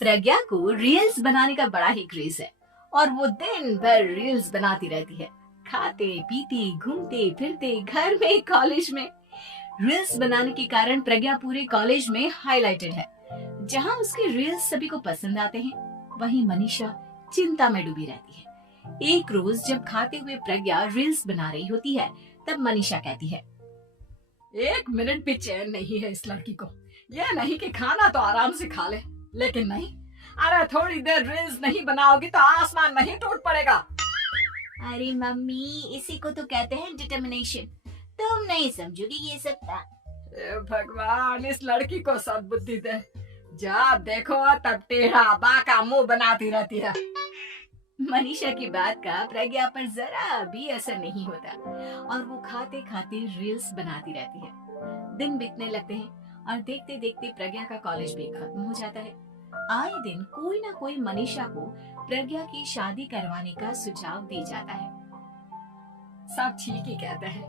प्रज्ञा को रील्स बनाने का बड़ा ही क्रेज है और वो दिन भर रील्स बनाती रहती है। खाते पीते घूमते फिरते घर में कॉलेज में रील्स बनाने के कारण प्रज्ञा पूरे कॉलेज में हाईलाइटेड है। जहां उसके रील्स सभी को पसंद आते हैं, वहीं मनीषा चिंता में डूबी रहती है। एक रोज जब खाते हुए प्रज्ञा रील्स बना रही होती है, तब मनीषा कहती है, एक मिनट भी चैन नहीं है इस लड़की को। यह नहीं कि खाना तो आराम से खा ले, लेकिन नहीं, अरे थोड़ी देर रील्स नहीं बनाओगी तो आसमान नहीं टूट पड़ेगा। अरे मम्मी, इसी को तो कहते हैं डिटर्मिनेशन। तुम नहीं समझोगी ये सब। हे भगवान, इस लड़की को सद्बुद्धि दे। जब देखो तब टेढ़ा बाका मुंह बनाती रहती है। मनीषा की बात का प्रज्ञा पर जरा भी असर नहीं होता और वो खाते खाते रील्स बनाती रहती है। दिन बीतने लगते हैं और देखते देखते प्रज्ञा का कॉलेज भी खत्म हो जाता है। आए दिन कोई ना कोई मनीषा को प्रज्ञा की शादी करवाने का सुझाव दे जाता है। सब ठीक ही कहते हैं,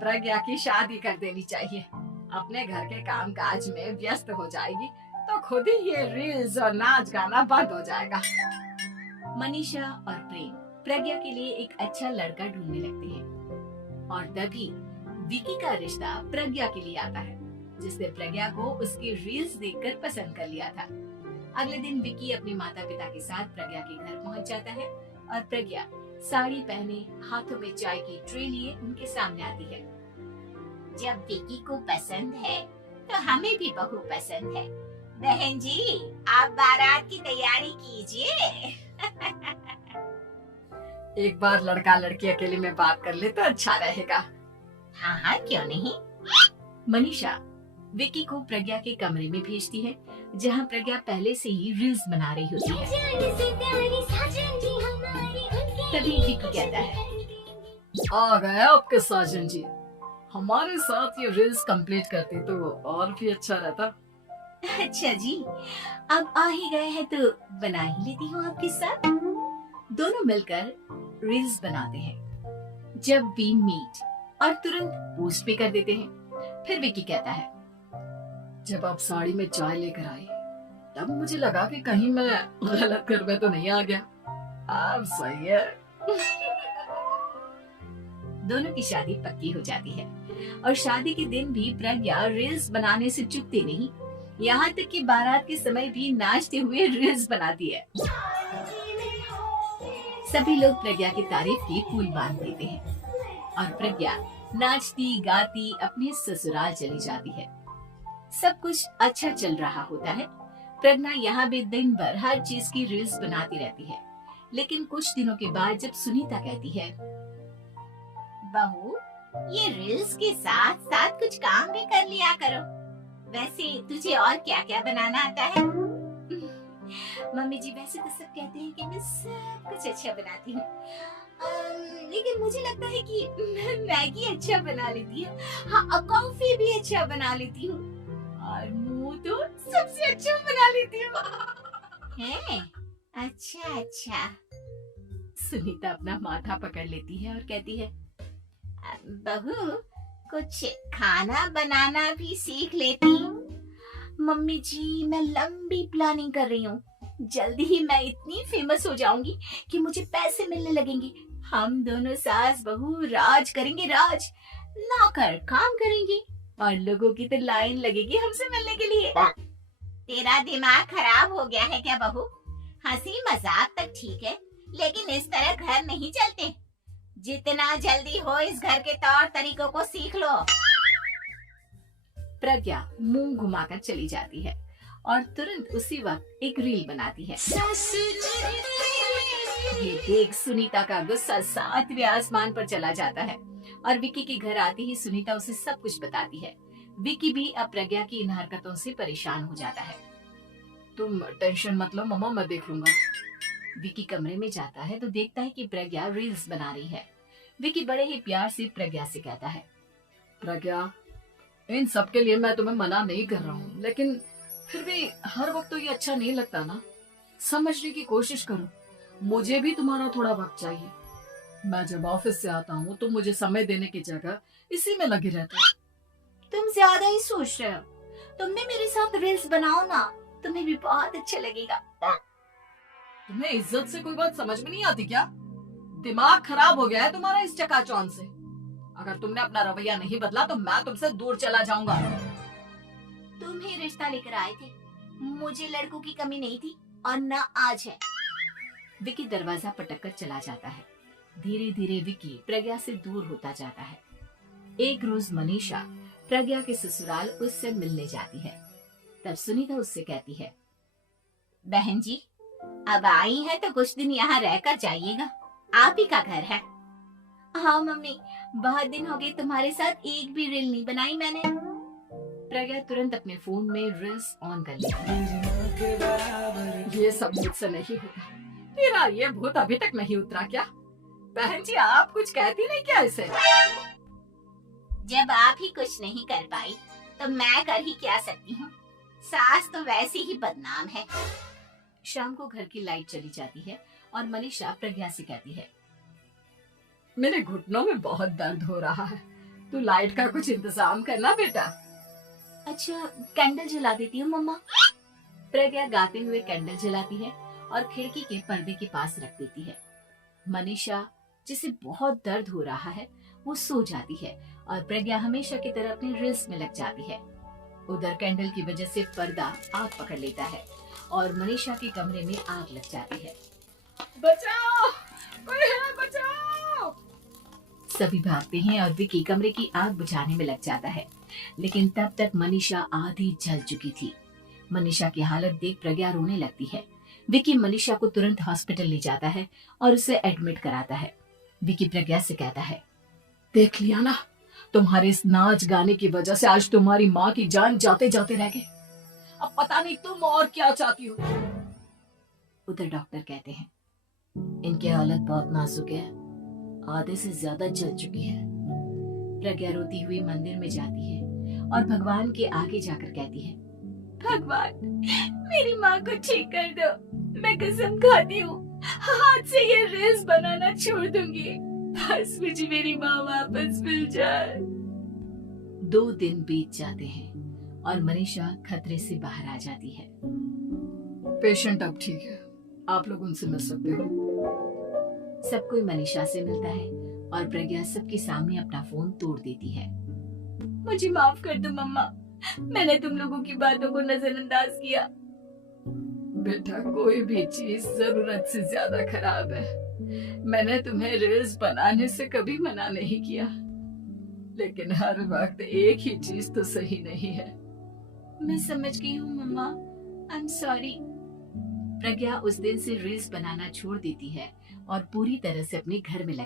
प्रज्ञा की शादी कर देनी चाहिए। अपने घर के काम काज में व्यस्त हो जाएगी तो खुद ही ये रील्स और नाच गाना बंद हो जाएगा। मनीषा और प्रेम प्रज्ञा के लिए एक अच्छा लड़का ढूंढने लगते हैं और तभी विकी का रिश्ता प्रज्ञा के लिए आता है, जिसने प्रज्ञा को उसकी रील्स देखकर पसंद कर लिया था। अगले दिन विकी अपने माता पिता के साथ प्रज्ञा के घर पहुंच जाता है और प्रज्ञा साड़ी पहने हाथों में चाय की ट्रे लिए उनके सामने आती है। जब विकी को पसंद है तो हमें भी बहू पसंद है। बहन जी, आप बारात की तैयारी कीजिए। एक बार लड़का लड़की अकेले में बात कर ले तो अच्छा रहेगा। हाँ हाँ, क्यों नहीं। मनीषा विकी को प्रज्ञा के कमरे में भेजती है, जहां प्रज्ञा पहले से ही रील्स बना रही होती है। तभी विकी कहता है, आ गए आपके साजन जी। हमारे साथ ये रील्स कंप्लीट करती तो और भी अच्छा रहता। अच्छा जी, अब आ ही गए हैं तो बना ही लेती हूँ आपके साथ। दोनों मिलकर रील्स बनाते हैं। जब वी मीट और तुरंत पोस्ट भी कर देते हैं। फिर विकी कहता है, जब आप साड़ी में चाय लेकर आई तब मुझे लगा कि कहीं मैं गलत घर में तो नहीं आ गया। अब सही है। दोनों की शादी पक्की हो जाती है और शादी के दिन भी प्रज्ञा रील्स बनाने से चूकती नहीं। यहाँ तक कि बारात के समय भी नाचते हुए रील्स बनाती है। सभी लोग प्रज्ञा की तारीफ की पुल बांध देते हैं और प्रज्ञा नाचती गाती अपने ससुराल चली जाती है। सब कुछ अच्छा चल रहा होता है। प्रज्ञा यहाँ भी दिन भर हर चीज की रील्स बनाती रहती है। लेकिन कुछ दिनों के बाद जब सुनीता कहती है, बहू, ये रील्स के साथ साथ कुछ काम भी कर लिया करो। वैसे तुझे और क्या क्या बनाना आता है? मम्मी जी, वैसे तो सब कहते हैं कि मैं सब कुछ अच्छा बनाती हूँ, लेकिन मुझे लगता है कि मैं मैगी अच्छा बना लेती हूँ। हाँ, कॉफी भी अच्छा बना लेती हूँ और मुंह तो सबसे अच्छा बना लेती हूँ। है? अच्छा अच्छा। सुनीता अपना माथा पकड़ लेती है और कहती है, बहू, कुछ खाना बनाना भी सीख लेती। मम्मी जी, मैं लंबी प्लानिंग कर रही हूँ। जल्दी ही मैं इतनी फेमस हो जाऊंगी कि मुझे पैसे मिलने लगेंगे। हम दोनों सास बहू राज करेंगे, राज। नौकर काम करेंगे और लोगों की तो लाइन लगेगी हमसे मिलने के लिए। तेरा दिमाग खराब हो गया है क्या बहू? हंसी मजाक तक ठीक है, लेकिन इस तरह घर नहीं चलते। जितना जल्दी हो इस घर के तौर तरीकों को सीख लो। प्रज्ञा मुंह घुमाकर चली जाती है और तुरंत उसी वक्त एक रील बनाती है। ये देख सुनीता का गुस्सा 7वें आसमान पर चला जाता है और विकी के घर आते ही सुनीता उसे सब कुछ बताती है। विकी भी अब प्रज्ञा की इन हरकतों से परेशान हो जाता है। तुम टेंशन मत लो मम्मा, मैं देख लूंगा। विकी कमरे में जाता है तो देखता है कि प्रज्ञा रील्स बना रही है। विकी बड़े ही प्यार से प्रज्ञा से कहता है, प्रज्ञा, इन सब के लिए मैं तुम्हें मना नहीं कर रहा हूँ, लेकिन फिर भी हर वक्त तो ये अच्छा नहीं लगता ना। समझने की कोशिश करो, मुझे भी तुम्हारा थोड़ा वक्त चाहिए। मैं जब ऑफिस से आता हूँ तो मुझे समय देने की जगह इसी में लगी रहती है। तुम ज्यादा ही सोच रहे हो। तुम भी मेरे साथ रील्स बनाओ ना, तुम्हें भी बहुत अच्छा लगेगा। तुम्हें इज्जत से कोई बात समझ में नहीं आती क्या? दिमाग खराब हो गया है तुम्हारा इस चकाचौंध से। अगर तुमने अपना रवैया नहीं बदला तो मैं तुमसे दूर चला जाऊंगा। तुम ही रिश्ता लेकर आए थे, मुझे लड़कों की कमी नहीं थी और न आज है। विकी दरवाजा पटक कर चला जाता है। धीरे धीरे विकी प्रज्ञा से दूर होता जाता है। एक रोज मनीषा प्रज्ञा के ससुराल उससे मिलने जाती है। तब सुनीता उससे कहती है, बहन जी, अब आई है तो कुछ दिन यहाँ रहकर जाइएगा, आप ही का घर है। हाँ मम्मी, बहुत दिन हो गए तुम्हारे साथ एक भी रील नहीं बनाई मैंने। प्रज्ञा तुरंत अपने फोन में रील्स ऑन कर लेती है। ये सब मुझसे नहीं होगा। तेरा ये भूत अभी तक नहीं उतरा क्या? बहन जी आप कुछ कहती नहीं क्या इसे? जब आप ही कुछ नहीं कर पाई तो मैं कर ही क्या सकती हूँ। सास तो वैसी ही बदनाम है। शाम को घर की लाइट चली जाती है और मनीषा प्रज्ञा से कहती है, मेरे घुटनों में बहुत दर्द हो रहा है, तू लाइट का कुछ इंतजाम करना बेटा। अच्छा, कैंडल जला देती हूँ मम्मा। प्रज्ञा गाते हुए कैंडल जलाती है और खिड़की के पर्दे के पास रख देती है। मनीषा, जिसे बहुत दर्द हो रहा है, वो सो जाती है और प्रज्ञा हमेशा की तरह अपने रील्स में लग जाती है। उधर कैंडल की वजह से पर्दा आग पकड़ लेता है और मनीषा के कमरे में आग लग जाती है। बचाओ, कोई है, बचाओ। सभी भागते हैं और विकी कमरे की आग बुझाने में लग जाता है, लेकिन तब तक मनीषा आधी जल चुकी थी। मनीषा की हालत देख प्रज्ञा रोने लगती है। विकी मनीषा को तुरंत हॉस्पिटल ले जाता है और उसे एडमिट कराता है। विकी प्रज्ञा से कहता है, देख लिया ना, तुम्हारे इस नाच गाने की वजह से आज तुम्हारी माँ की जान जाते जाते रह गई। अब पता नहीं तुम और क्या चाहती हो। उधर डॉक्टर कहते हैं, इनकी हालत बहुत नाजुक है, आधे से ज्यादा जल चुकी है। प्रज्ञा रोती हुई मंदिर में जाती है और भगवान के आगे जाकर कहती है, भगवान, मेरी माँ को ठीक कर दो। मैं कसम खाती हूँ हाथ से ये रील्स बनाना छोड़ दूंगी, बस मुझे मेरी माँ वापस मिल जाए। 2 दिन बीत जाते हैं और मनीषा खतरे से बाहर आ जाती है। पेशेंट अब ठीक है, आप लोग उनसे मिल सकते हो। सब कोई मनीषा से मिलता है और प्रज्ञा सबके सामने अपना फोन तोड़ देती है। मुझे माफ कर दो मम्मा, मैंने तुम लोगों की बातों को नजरअंदाज किया। बेटा, कोई भी चीज जरूरत से ज्यादा खराब है। मैंने तुम्हें रील्स बनाने से कभी मना नहीं किया, लेकिन हर वक्त एक ही चीज तो सही नहीं है। मैं समझ गई हूँ मम्मा, आई एम सॉरी। प्रज्ञा उस दिन से रील्स बनाना छोड़ देती है और पूरी तरह से अपने घर में लग